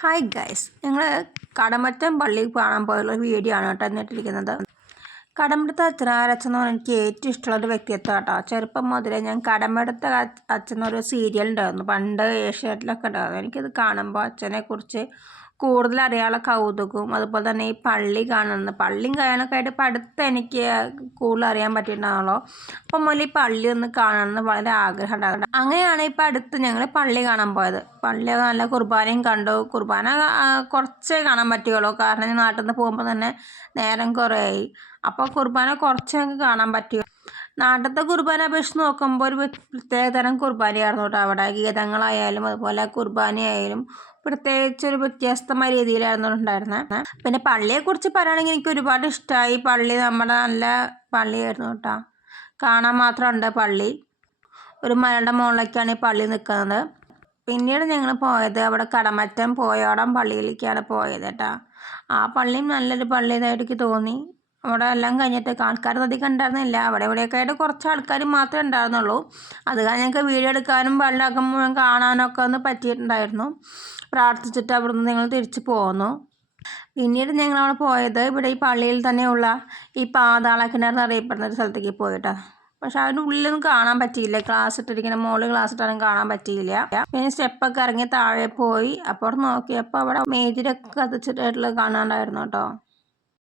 Hi guys, ഞങ്ങൾ കടമറ്റം പള്ളിയിൽ കാണാൻ പോയുള്ള വീഡിയോ ആണ് കേട്ടോ എന്നിട്ടിരിക്കുന്നത്. കടമെടുത്ത അച്ഛൻ എന്ന് പറഞ്ഞാൽ എനിക്ക് ഏറ്റവും ഇഷ്ടമുള്ളൊരു വ്യക്തിത്വം കേട്ടോ. ചെറുപ്പം മുതലേ ഞാൻ കടമെടുത്ത അച്ഛൻ എന്നൊരു സീരിയൽ ഉണ്ടായിരുന്നു, പണ്ട് ഏഷ്യാനെറ്റിലൊക്കെ ഉണ്ടായിരുന്നു. എനിക്കത് കാണുമ്പോൾ അച്ഛനെക്കുറിച്ച് കൂടുതൽ അറിയാനുള്ള കൗതുകവും അതുപോലെ തന്നെ ഈ പള്ളി കാണുന്നത് പള്ളിയും കാണാനൊക്കെ ആയിട്ട് ഇപ്പം അടുത്ത് എനിക്ക് കൂടുതൽ അറിയാൻ പറ്റിയിട്ടുണ്ടാവുള്ളൂ. അപ്പം മുതൽ ഈ പള്ളി ഒന്ന് കാണണമെന്ന് വളരെ ആഗ്രഹം ഉണ്ടാകുന്നുണ്ട്. അങ്ങനെയാണ് ഇപ്പം അടുത്ത് ഞങ്ങൾ പള്ളി കാണാൻ പോയത്. പള്ളി നല്ല കുർബാനയും കണ്ടു. കുർബാന കുറച്ചേ കാണാൻ പറ്റുകയുള്ളൂ, കാരണം ഞാൻ നാട്ടിൽ നിന്ന് പോകുമ്പോൾ തന്നെ നേരം കുറേ ആയി. അപ്പോൾ കുർബാന കുറച്ച് ഞങ്ങൾക്ക് കാണാൻ പറ്റുക. നാട്ടിലത്തെ കുർബാന അപേക്ഷിച്ച് നോക്കുമ്പോൾ ഒരു പ്രത്യേക തരം കുർബാനയായിരുന്നു കേട്ടോ. അവിടെ ഗീതങ്ങളായാലും അതുപോലെ കുർബാനയായാലും പ്രത്യേകിച്ചൊരു വ്യത്യസ്തമായ രീതിയിലായിരുന്നു ഉണ്ടായിരുന്നത്. പിന്നെ പള്ളിയെക്കുറിച്ച് പറയുകയാണെങ്കിൽ എനിക്ക് ഒരുപാട് ഇഷ്ടമായി. പള്ളി നമ്മുടെ നല്ല പള്ളിയായിരുന്നു കേട്ടോ. കാണാൻ മാത്രമുണ്ട് പള്ളി. ഒരു മലയുടെ മുകളിലേക്കാണ് ഈ പള്ളി നിൽക്കുന്നത്. പിന്നീട് ഞങ്ങൾ പോയത് അവിടെ കടമറ്റം പോയോടം പള്ളിയിലേക്കാണ് പോയത് കേട്ടോ. ആ പള്ളിയും നല്ലൊരു പള്ളിയതായിട്ട് എനിക്ക് തോന്നി. അവിടെ എല്ലാം കഴിഞ്ഞിട്ട് ആൾക്കാർ അധികം ഉണ്ടായിരുന്നില്ല. അവിടെ ഇവിടെയൊക്കെ ആയിട്ട് കുറച്ച് ആൾക്കാർ മാത്രമേ ഉണ്ടായിരുന്നുള്ളൂ. അത് കാരണം ഞങ്ങൾക്ക് വീഡിയോ എടുക്കാനും പള്ളിയൊക്കെ മുഴുവൻ കാണാനൊക്കെ ഒന്ന് പറ്റിയിട്ടുണ്ടായിരുന്നു. പ്രാർത്ഥിച്ചിട്ട് അവിടുന്ന് ഞങ്ങൾ തിരിച്ച് പോന്നു. പിന്നീട് ഞങ്ങൾ അവിടെ പോയത് ഇവിടെ ഈ പള്ളിയിൽ തന്നെയുള്ള ഈ പാതാള കിണർ എന്നറിയപ്പെടുന്ന ഒരു സ്ഥലത്തേക്ക് പോയിട്ടാ. പക്ഷെ അതിൻ്റെ ഉള്ളിലൊന്നും കാണാൻ പറ്റിയില്ല. ഗ്ലാസ് ഇട്ടിരിക്കുന്ന മുകളിൽ ഗ്ലാസ് ഇട്ടാലും കാണാൻ പറ്റിയില്ല. പിന്നെ സ്റ്റെപ്പൊക്കെ ഇറങ്ങി താഴെ പോയി. അപ്പോൾ നോക്കിയപ്പോൾ അവിടെ മേജിലൊക്കെ കത്തിച്ചിട്ടായിട്ടുള്ളത് കാണാണ്ടായിരുന്നു കേട്ടോ.